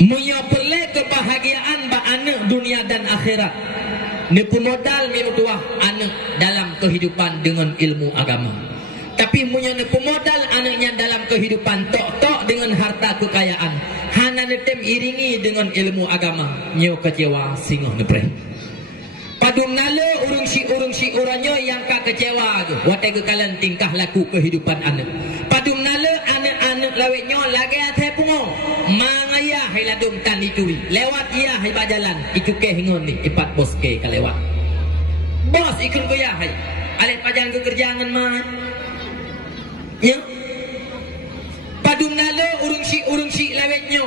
menyopelek kebahagiaan ba anak dunia dan akhirat. Ni pemodal minutuah anak dalam kehidupan dengan ilmu agama. Tapi punya ni pemodal anaknya dalam kehidupan tok-tok dengan harta kekayaan. Hana netem iringi dengan ilmu agama. Nyo kecewa singoh nepre. Padum nala urung si orangnya yang kak kecewa tu. Watai kekalan tingkah laku kehidupan anak. Padum nala anak-anak lawetnya lagi atai pungo. Mangaya hai ladum tan dicuri. Lewat ia hai bajalan. Ikut ke hingon ni. Ipat bos ke lewat. Bos ikut ke ya hai. Alet pajalan kekerjaan mah. Ya. Padum nala urung si lawetnya.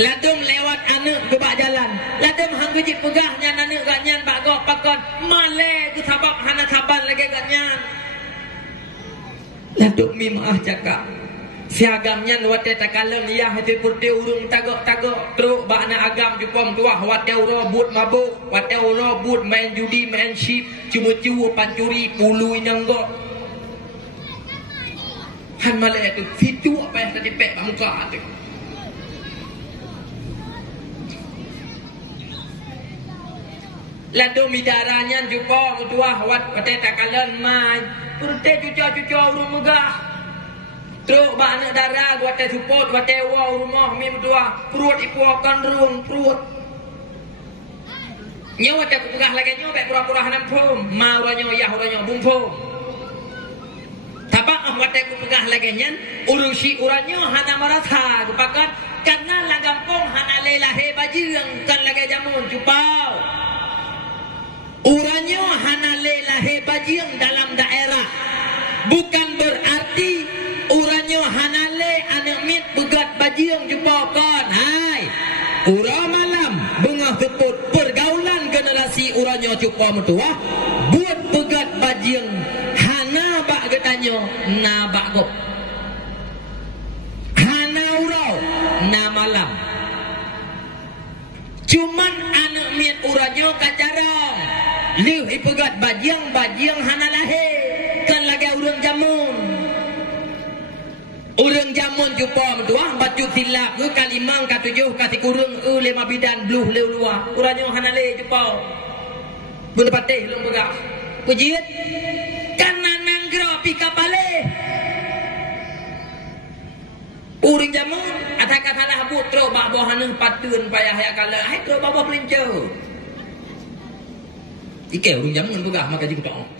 Ladum lewat anak bebak jalan. Ladum hang gejik pegahnya anak ganyan bagok pakon. Male ku sabab hana saban lagi ganyan. Ladum mi maah cakap. Siagamnya wate takalem ya hati purti urung tagok teruk bakna agam jupom tuah wate urobut mabuk wate urobut main judi main ship cumu-cumu pancuri pului nanggok. Han male tu fitu apa yang tadi pek muka tu. Ladu midaranya jumpa mutuah wate takalem main purti cucu urung megah. Truk bana darah wate support wate wow rumah mi mutuah perut ipuakan rung perut. Nyo wate kupegah lagi nyo bek pura-pura hanam pum ma uranyo ya uranyo bum pum. Tabak wate kupegah lagi nyen urusi uranyo hana marasa kupakan karena lagampong hana lelahe bajiang kan lagi jamun cupau. Uranyo hana lelahe bajiang dalam daerah bukan berarti uranyo hanale anak mit begat bajiang jumpa kon. Hai. Ura malam bengah teput pergaulan generasi uranyo jumpa mutuah buat begat bajiang hana bak getanyo na bak gop. Hana urau na malam. Cuman anak mit uranyo kacarong. Liu ipegat bajiang hana lahe kan lagi urang jamun. Urang jamun jumpa mentuah baju silap ke kalimang katujuh kasih kurung lima bidan bluh lewah uranyo hanale jumpa bener patih long begah pujit kanan gero pika bale urang jamun ataka salah putro bak bohaneng patun payah ya kala hai tro bawah pelinco ike urang jamun begah maka jumpa